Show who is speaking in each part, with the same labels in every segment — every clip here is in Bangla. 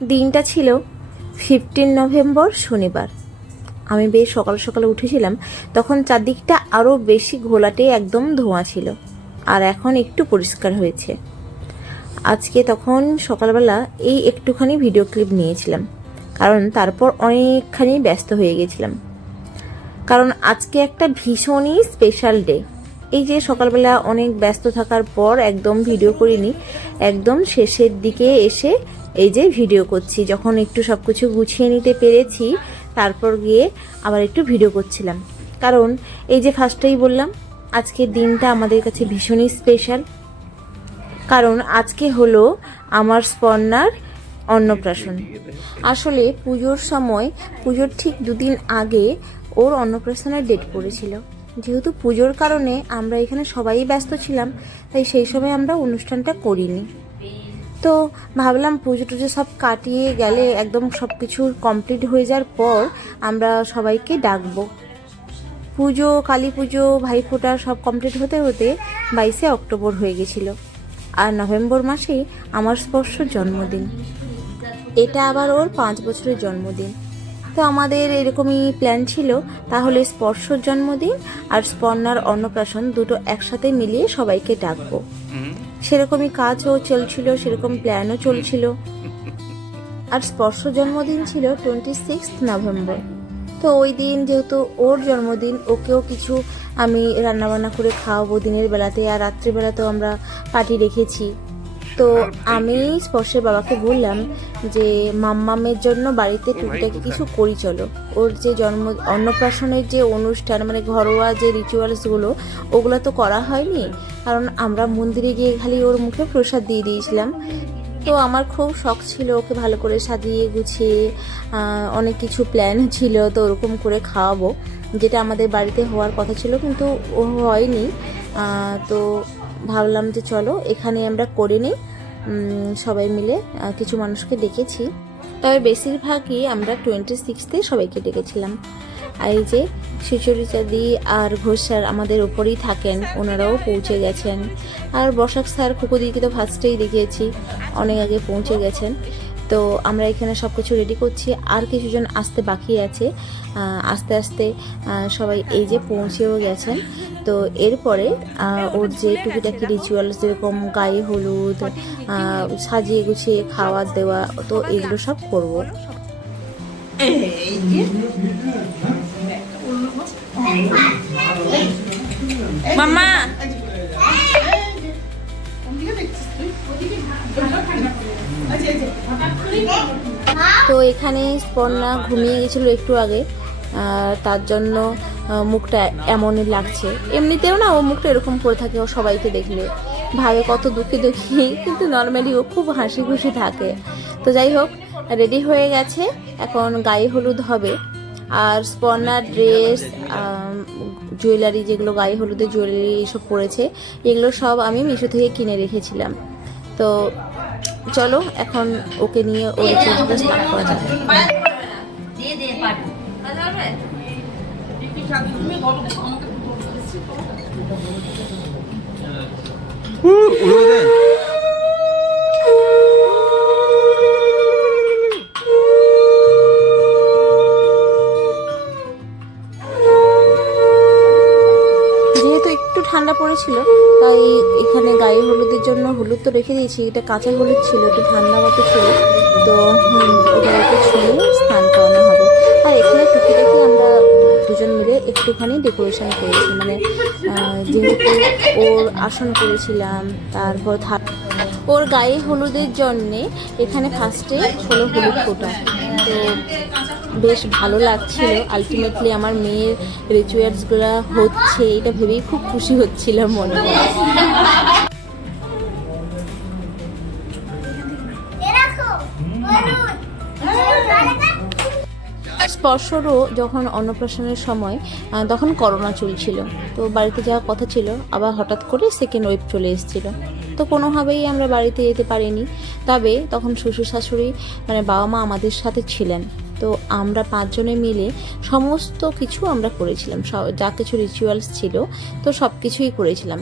Speaker 1: দিনটা ছিল ফিফটিন নভেম্বর শনিবার। আমি বেশ সকাল সকালে উঠেছিলাম, তখন চারদিকটা আরও বেশি ঘোলাটে একদম ধোঁয়া ছিল, আর এখন একটু পরিষ্কার হয়েছে। আজকে তখন সকালবেলা এই একটুখানি ভিডিও ক্লিপ নিয়েছিলাম, কারণ তারপর অনেকখানি ব্যস্ত হয়ে গেছিলাম। কারণ আজকে একটা ভীষণই স্পেশাল ডে এই যে সকালবেলা অনেক ব্যস্ত থাকার পর একদম ভিডিও করিনি, একদম শেষের দিকে এসে এই যে ভিডিও করছি, যখন একটু সব কিছু গুছিয়ে নিতে পেরেছি, তারপর গিয়ে আবার একটু ভিডিও করছিলাম। কারণ এই যে ফার্স্টেই বললাম, আজকের দিনটা আমাদের কাছে ভীষণই স্পেশাল কারণ আজকে হলো আমার স্পর্নার অন্নপ্রাশন। আসলে পুজোর সময়, পুজোর ঠিক দুদিন আগে ওর অন্নপ্রাশনের ডেট পড়েছিল। যেহেতু পুজোর কারণে আমরা এখানে সবাই ব্যস্ত ছিলাম, তাই সেই সময় আমরা অনুষ্ঠানটা করিনি। তো ভাবলাম পুজো টুজো সব কাটিয়ে গেলে একদম সব কিছু কমপ্লিট হয়ে যাওয়ার পর আমরা সবাইকে ডাকবো। পুজো, কালী পুজো ভাইফোঁটা সব কমপ্লিট হতে হতে বাইশে অক্টোবর হয়ে গেছিল। আর নভেম্বর মাসেই আমার স্পর্শ জন্মদিন। এটা আবার ওর পাঁচ বছরের জন্মদিন। তো আমাদের এরকমই প্ল্যান ছিল। তাহলে স্পর্শর জন্মদিন আর স্পর্নার অন্নপ্রাশন দুটো একসাথে মিলিয়ে সবাইকে ডাকবো। সেরকমই কাজও চলছিল সেরকম প্ল্যানও চলছিল। আর স্পর্শ জন্মদিন ছিল টোয়েন্টি সিক্স নভেম্বর তো ওই দিন যেহেতু ওর জন্মদিন ওকেও কিছু আমি রান্নাবান্না করে খাওয়াবো দিনের বেলাতে। আর রাত্রিবেলাতেও আমরা পার্টি রেখেছি। তো আমি স্পর্শের বাবাকে বললাম যে মাম্মামের জন্য বাড়িতে টুকিটাকি কিছু করি চলো। ওর যে জন্ম অন্নপ্রাশনের যে অনুষ্ঠান মানে ঘরোয়া যে রিচুয়ালসগুলো ওগুলো তো করা হয়নি। কারণ আমরা মন্দিরে গিয়ে খালি ওর মুখে প্রসাদ দিয়ে দিয়েছিলাম। তো আমার খুব শখ ছিল ওকে ভালো করে সাজিয়ে গুছিয়ে অনেক কিছু প্ল্যান ছিল তো ওরকম করে খাওয়াবো। যেটা আমাদের বাড়িতে হওয়ার কথা ছিল কিন্তু ও হয়নি। তো ভাবলাম যে চলো এখানে আমরা করে নিই। সবাই মিলে কিছু মানুষকে ডেকেছি। তবে বেশিরভাগই আমরা টোয়েন্টি সিক্সতে সবাইকে ডেকেছিলাম। আর এই যে সুচরিতাদি আর ঘোষ স্যার আমাদের ওপরেই থাকেন, ওনারাও পৌঁছে গেছেন। আর বসাক স্যার খুকুদিকে তো ফার্স্টেই দেখিয়েছি, অনেক আগে পৌঁছে গেছেন। তো আমরা এখানে সব কিছু রেডি করছি। আর কিছুজন আসতে বাকি আছে। আস্তে আস্তে সবাই এই যে পৌঁছেও গেছেন। তো এরপরে ওর যে টুকিটাকি রিচুয়ালস যেরকম গায়ে হলুদ সাজিয়ে গুছিয়ে খাওয়া দেওয়া, তো এগুলো সব করব।
Speaker 2: মামা
Speaker 1: তো এখানে স্পর্ণা ঘুমিয়ে গেছিল একটু আগে তার জন্য মুখটা এমনই লাগছে। এমনিতেও না, ও মুখটা এরকম করে থাকে, ও সবাইকে দেখলে। ভাবে কত দুঃখী দুঃখী, কিন্তু নর্মালি ও খুব হাসি খুশি থাকে। তো যাই হোক, রেডি হয়ে গেছে, এখন গায়ে হলুদ হবে। আর স্পর্ণার ড্রেস জুয়েলারি যেগুলো গায়ে হলুদের জুয়েলারি এসব পরেছে এগুলো সব আমি মিশো থেকে কিনে রেখেছিলাম। তো চলো এখন ওকে নিয়ে ওর স্টার্ট করা যাক।
Speaker 3: উড়ে
Speaker 1: পড়েছিল তাই এখানে গায়ে হলুদের জন্য হলুদ তো রেখে দিয়েছি। এটা কাঁচা হলুদ ছিল, একটু ঠান্ডা মতো ছিল। তো ওটা একটু ছুঁয়ে স্নান করানো হবে। আর এখানে টুকিটাকি আমরা দুজন মিলে একটুখানি ডেকোরেশন করেছি। মানে যেহেতু ওর আসন করেছিলাম, তারপর থাক ওর গায়ে হলুদের জন্যে এখানে ফার্স্টে হলো হলুদ ফোটা। তো বেশ ভালো লাগছিল। আলটিমেটলি আমার মেয়ের রিচুয়ালসগুলো হচ্ছে, এটা ভেবেই খুব খুশি হচ্ছিলাম মনে মনে স্পর্শরও যখন অন্নপ্রাশনের সময় তখন করোনা চলছিল। তো বাড়িতে যাওয়ার কথা ছিল, আবার হঠাৎ করে সেকেন্ড ওয়েভ চলে এসেছিল। তো কোনোভাবেই আমরা বাড়িতে যেতে পারিনি। তবে তখন শ্বশুর শাশুড়ি মানে বাবা মা আমাদের সাথে ছিলেন। তো আমরা পাঁচজনে মিলে সমস্ত কিছু আমরা করেছিলাম। যা কিছু রিচুয়ালস ছিল, তো সব কিছুই করেছিলাম।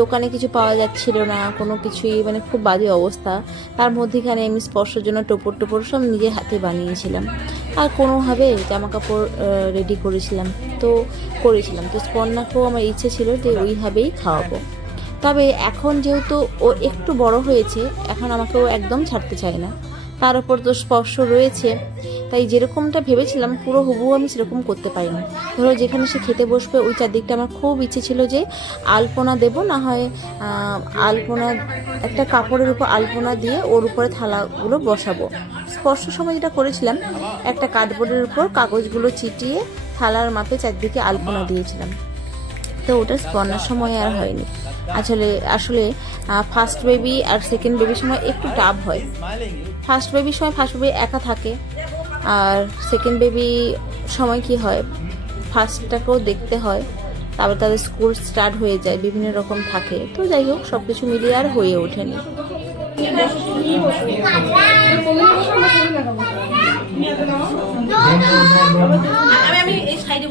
Speaker 1: দোকানে কিছু পাওয়া যাচ্ছিল না, কোনো কিছুই মানে খুব বাজে অবস্থা। তার মধ্যেখানে আমি স্পর্শের জন্য টোপর টোপর সব নিজের হাতে বানিয়েছিলাম। আর কোনোভাবে জামা কাপড় রেডি করেছিলাম, তো করেছিলাম। তো স্পর্ণাকেও আমার ইচ্ছে ছিল যে ওইভাবেই খাওয়াবো। তবে এখন যেহেতু ও একটু বড় হয়েছে, এখন আমাকেও একদম ছাড়তে চায় না। তার উপর তো স্পর্শ রয়েছে। তাই যেরকমটা ভেবেছিলাম, পুরো হুবহু আমি সেরকম করতে পারিনি। ধরো যেখানে সে খেতে বসবে ওই চারদিকটা আমার খুব ইচ্ছে ছিল যে আলপনা দেব, না হয় আলপনা, একটা কাপড়ের উপর আলপনা দিয়ে ওর উপরে থালাগুলো বসাবো। স্পর্শ সময় যেটা করেছিলাম, একটা কার্ডবোর্ডের উপর কাগজগুলো চিটিয়ে থালার মাপে চারদিকে আলপনা দিয়েছিলাম। তো ওটা স্পন্নার সময় আর হয়নি। আসলে আসলে ফার্স্ট বেবি আর সেকেন্ড বেবির সময় একটু টাফ হয়। ফার্স্ট বেবির সময় ফার্স্ট বেবি একা থাকে, আর সেকেন্ড বেবি সময় কি হয়? ফার্স্টটাকেও দেখতে হয়, তারপর তাদের স্কুল স্টার্ট হয়ে যায়, বিভিন্ন রকম থাকে। তো যাই হোক সব কিছু মিলিয়ে আর হয়ে ওঠেনি।
Speaker 2: আমি আমি এই সাইডে
Speaker 3: এ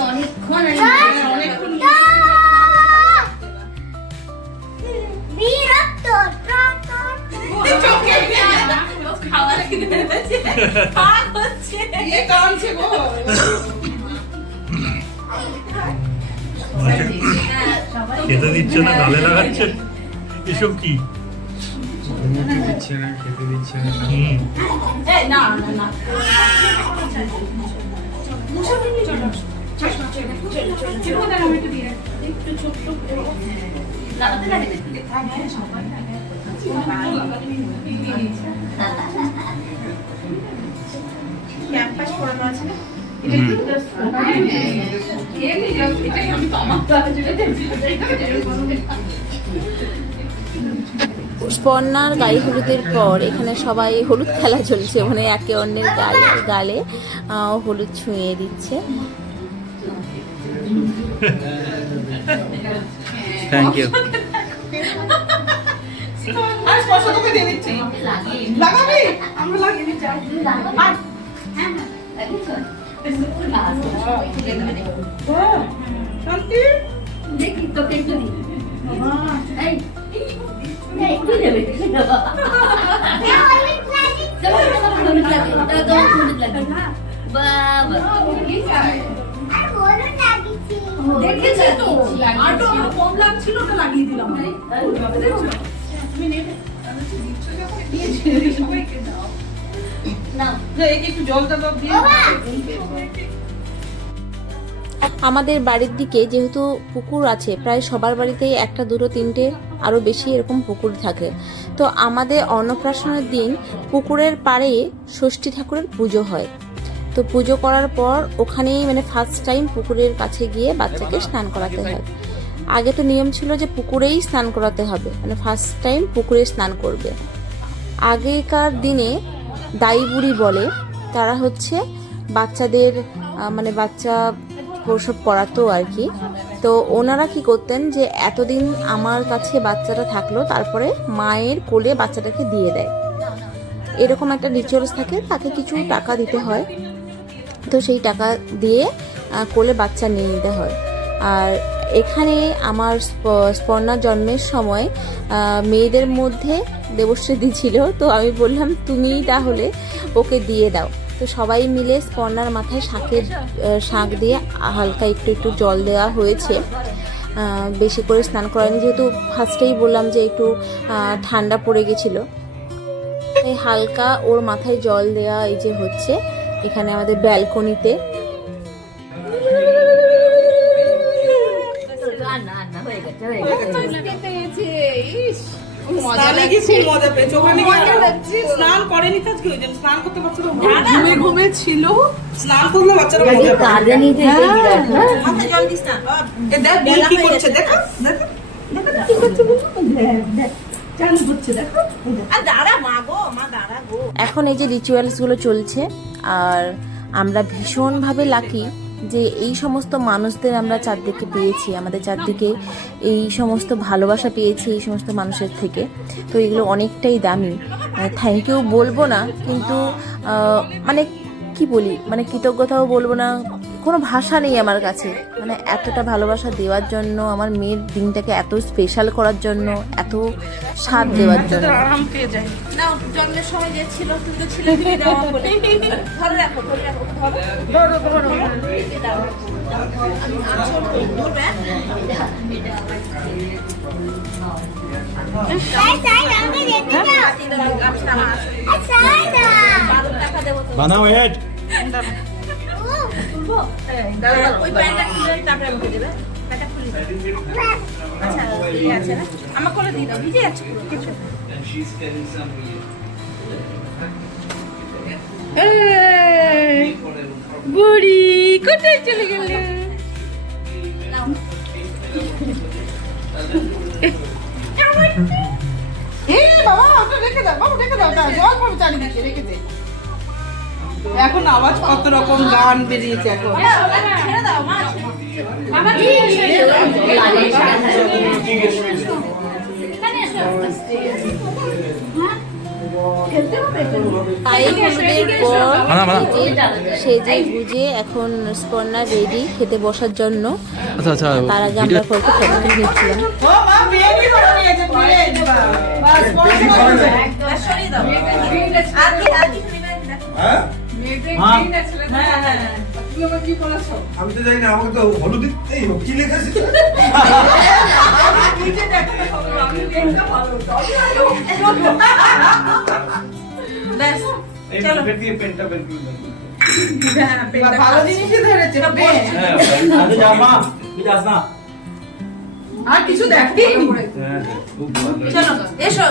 Speaker 2: অনেকক্ষণ অনেকক্ষণ
Speaker 4: খেতে দিচ্ছে না গালে লাগাচ্ছে এসব কি
Speaker 3: দিচ্ছে না খেতে দিচ্ছে না
Speaker 4: হুম
Speaker 2: না না না
Speaker 1: স্পর্নার গায়ে হলুদের পর এখানে সবাই হলুদ খেলা চলছে। মানে একে অন্যের গালে গালে হলুদ ছুঁয়ে দিচ্ছে।
Speaker 3: থ্যাংক ইউ
Speaker 5: দিচ্ছি। শান্তি?
Speaker 2: দেখি তোকে একটু
Speaker 5: লাগিয়ে দিলাম না, একে একটু জলটা দিয়ে
Speaker 1: আমাদের বাড়ির দিকে যেহেতু পুকুর আছে প্রায় সবার বাড়িতেই একটা দুটো তিনটে আরও বেশি এরকম পুকুর থাকে। তো আমাদের অন্নপ্রাশনের দিন পুকুরের পাড়ে ষষ্ঠী ঠাকুরের পুজো হয়। তো পুজো করার পর ওখানেই মানে ফার্স্ট টাইম পুকুরের কাছে গিয়ে বাচ্চাকে স্নান করাতে হয়। আগে তো নিয়ম ছিল যে পুকুরেই স্নান করাতে হবে মানে ফার্স্ট টাইম পুকুরে স্নান করবে। আগেকার দিনে দাই বুড়ি বলে তারা হচ্ছে বাচ্চাদের মানে বাচ্চা প্রসব পড়াতো আর কি। তো ওনারা কি করতেন যে, এতদিন আমার কাছে বাচ্চাটা থাকল, তারপরে মায়ের কোলে বাচ্চাটাকে দিয়ে দেয়। এরকম একটা রিচুয়ালস থাকে, তাকে কিছু টাকা দিতে হয়। তো সেই টাকা দিয়ে কোলে বাচ্চা নিয়ে নিতে হয়। আর এখানে আমার স্পর্ণা জন্মের সময় মেয়েদের মধ্যে দেবশ্রী ছিল, তো আমি বললাম, তুমিই তাহলে ওকে দিয়ে দাও। তো সবাই মিলে স্পর্ণার মাথায় শাকের শাক দিয়ে হালকা একটু একটু জল দেওয়া হয়েছে। বেশি করে স্নান করায়নি, যেহেতু ফার্স্টেই বললাম যে একটু ঠান্ডা পড়ে গেছিল। এই হালকা ওর মাথায় জল দেওয়া এই যে হচ্ছে, এখানে আমাদের ব্যালকনিতে।
Speaker 2: না না না হয়ে গেছে হয়ে গেছে।
Speaker 1: এখন এই যে রিচুয়ালসগুলো চলছে আর আমরা ভীষণভাবে লাকি যে এই সমস্ত মানুষদের আমরা চারদিকে পেয়েছি, আমাদের চারদিকে এই সমস্ত ভালোবাসা পেয়েছি এই সমস্ত মানুষের থেকে। তো এগুলো অনেকটাই দামি। থ্যাংক ইউ বলব না, কিন্তু মানে কি বলি? মানে কৃতজ্ঞতাও বলব না কোনো ভাষা নেই আমার কাছে। মানে এতটা ভালোবাসা দেওয়ার জন্য আমার মেয়ের দিনটাকে এত স্পেশাল করার জন্য এত স্বাদ দেওয়ার জন্য।
Speaker 5: আরাম পেয়ে যায়
Speaker 1: নাও জন্মের সময় যে ছিল তুমি তো ছিলে তুমি দাও বলে ধরে রাখো ধরে রাখো ধরো। ধরো ধরো এই দাও। আমি আঁচল ধরবে?
Speaker 4: বানাও হেড
Speaker 1: ওই প্যান্টটা খুলে তারপরে মুখে দেবে প্যান্টটা খুলে আচ্ছা ঠিক আছে না? আমার কোলে দিয়ে দাও ভিজে যাচ্ছে পুরো কিছু
Speaker 5: বুড়ি কোথায় চলে গেলে? এই বাবা ওটা রেখে দাও বাবা রেখে দাও জল পাবে চারিদিকে রেখে দে। এখন আওয়াজ কত রকম গান বেরিয়েছে এখন।
Speaker 1: সেজে গুজে এখন স্পর্ণা রেডি খেতে বসার জন্য।
Speaker 4: আচ্ছা আচ্ছা
Speaker 1: তার আগে আমরা ফটো
Speaker 3: হ্যাঁ?
Speaker 5: হ্যাঁ। হ্যাঁ করেছ
Speaker 3: আমি তো জানি না আমাকে তো হলুদ এই কি
Speaker 5: ভালো জিনিসই ধরেছে
Speaker 3: হ্যাঁ
Speaker 5: আর কিছু দেখতেই
Speaker 3: হ্যাঁ
Speaker 1: চলো এসো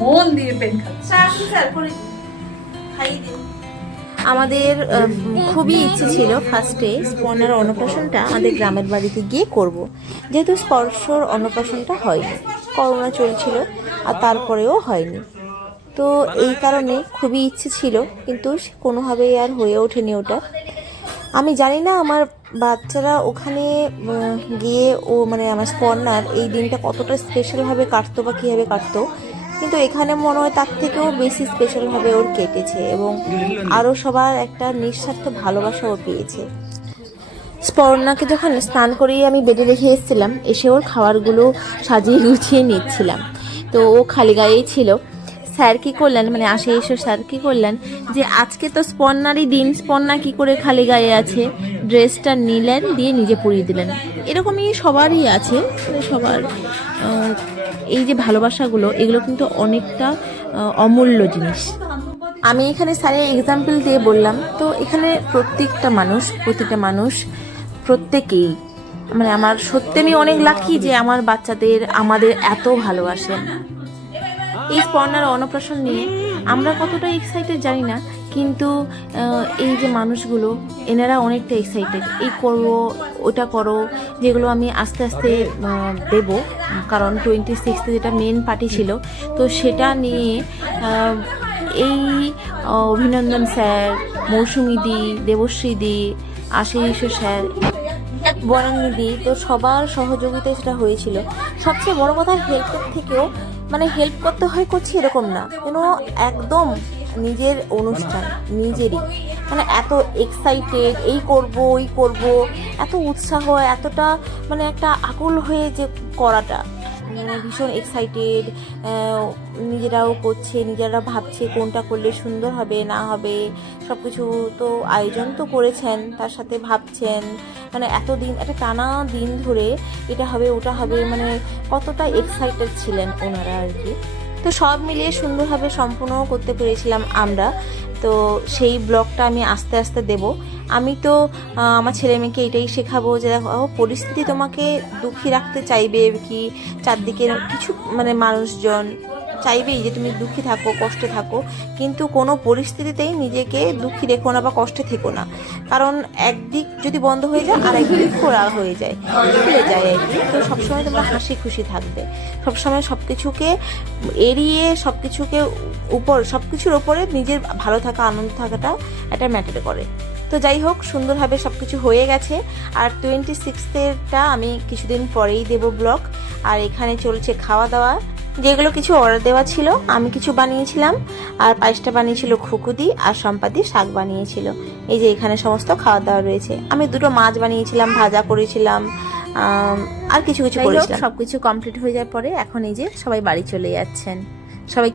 Speaker 5: মন দিয়ে পেন
Speaker 1: আমাদের খুবই ইচ্ছে ছিল ফার্স্টে স্পর্ণার অন্নপ্রাশনটা আমাদের গ্রামের বাড়িতে গিয়ে করব। যেহেতু স্পর্শর অন্নপ্রাশনটা হয়নি করোনা চলছিল আর তারপরেও হয়নি। তো এই কারণে খুবই ইচ্ছে ছিল কিন্তু কোনোভাবেই আর হয়ে ওঠেনি ওটা। আমি জানি না আমার বাচ্চারা ওখানে গিয়ে ও মানে আমার স্পর্নার এই দিনটা কতটা স্পেশালভাবে কাটতো বা কীভাবে কাটতো। কিন্তু এখানে মনে হয় তার থেকেও বেশি স্পেশালভাবে ওর কেটেছে এবং আরও সবার একটা নিঃস্বার্থ ভালোবাসা ও পেয়েছে। স্পর্ণাকে যখন স্নান করিয়ে আমি বেডে রেখে এসেছিলাম, এসে ওর খাবারগুলো সাজিয়ে গুছিয়ে নিচ্ছিলাম। তো ও খালি গায়েই ছিল। স্যার কি করলেন? মানে আসে এসে স্যার, কি করলেন? যে আজকে তো স্পর্ণারই দিন, স্পর্ণা কি করে খালি গায়ে আছে? ড্রেসটা নিলেন, দিয়ে নিজে পরিয়ে দিলেন। এরকমই সবারই আছে। সবার এই যে ভালোবাসাগুলো, এগুলো কিন্তু অনেকটা অমূল্য জিনিস। আমি এখানে স্যারের এক্সাম্পল দিয়ে বললাম, তো এখানে প্রত্যেকটা মানুষ, প্রতিটা মানুষ প্রত্যেকেই মানে আমার সত্যি আমি অনেক লাকি যে আমার বাচ্চাদের আমাদের এত ভালোবাসেন এই স্পর্ণার অন্নপ্রাশন নিয়ে আমরা কতটা এক্সাইটেড জানি না কিন্তু এই যে মানুষগুলো, এনারা অনেকটা এক্সাইটেড এই করো, ওটা করো, যেগুলো আমি আস্তে আস্তে দেব। কারণ টোয়েন্টি সিক্সতে যেটা মেন পার্টি ছিল, তো সেটা নিয়ে এই অভিনন্দন স্যার, মৌসুমি দি, দেবশ্রী দি স্যার বনাঙ্গি তো সবার সহযোগিতায় সেটা হয়েছিল। সবচেয়ে বড় কথা হেল্পের থেকেও মানে হেল্প করতে হয় করছি এরকম না। কেন একদম নিজের অনুষ্ঠান, নিজেরই। মানে এত এক্সাইটেড এই করব, ওই করব, এত উৎসাহ, এতটা মানে একটা আকুল হয়ে যে করাটা। মানে ভীষণ এক্সাইটেড নিজেরাও করছে, নিজেরা ভাবছে কোনটা করলে সুন্দর হবে, না হবে। সব কিছু তো আয়োজন তো করেছেন, তার সাথে ভাবছেন। মানে এত দিন একটা টানা দিন ধরে এটা হবে, ওটা হবে মানে কতটা এক্সাইটেড ছিলেন ওনারা আর কি। তো সব মিলিয়ে সুন্দরভাবে সম্পূর্ণ করতে পেরেছিলাম আমরা। তো সেই ব্লগটা আমি আস্তে আস্তে দেব। আমি তো আমার ছেলে মেয়েকে এটাই শেখাবো যে দেখো পরিস্থিতি তোমাকে দুঃখী রাখতে চাইবে কি? চারদিকে কিছু মানে মানুষজন চাইবেই যে তুমি দুঃখী থাকো, কষ্টে থাকো। কিন্তু কোনো পরিস্থিতিতেই নিজেকে দুঃখী রেখো না বা কষ্টে থেকো না। কারণ একদিক যদি বন্ধ হয়ে যায় আর একদিক খোলা হয়ে যায়, খুলে যায় আর কি। তো সবসময় তোমরা হাসি খুশি থাকবে। সবসময় সব কিছুকে এড়িয়ে সব কিছুকে উপর সব কিছুর ওপরে নিজের ভালো থাকা, আনন্দ থাকাটা একটা ম্যাটার করে। তো যাই হোক, সুন্দরভাবে সব কিছু হয়ে গেছে। আর টোয়েন্টি সিক্সথেরটা আমি কিছুদিন পরেই দেব ব্লগ। আর এখানে চলছে খাওয়া দাওয়া যেগুলো কিছু অর্ডার দেওয়া ছিল আমি কিছু বানিয়েছিলাম। আর পায়েসটা বানিয়েছিল খুকুদি আর সম্পাদি শাক বানিয়েছিল। এই যে এখানে সমস্ত খাওয়া দাওয়া রয়েছে। আমি দুটো মাছ বানিয়েছিলাম ভাজা করেছিলাম আর কিছু কিছু করেছিলাম। সবকিছু কমপ্লিট হয়ে যাওয়ার পরে এখন এই যে সবাই বাড়ি চলে যাচ্ছেন। সবাই